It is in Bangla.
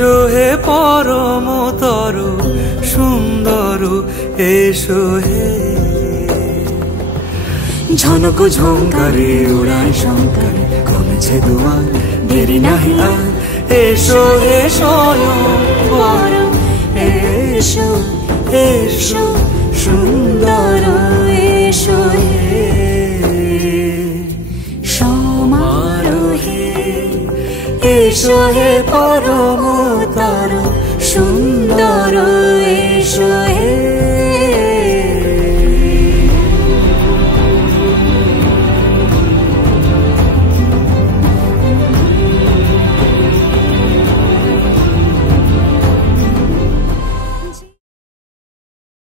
এসো হে পরমতর সুন্দর, এসো হে। ঝনক ঝঙ্কারে উড়ায় শঙ্কারে, কমেছে দুয়ার দেরি নাহি আর। এসো হে স্বয়ংবর, এসো এসো সুন্দর, এসো হে সমারোহে। এসো হে পরম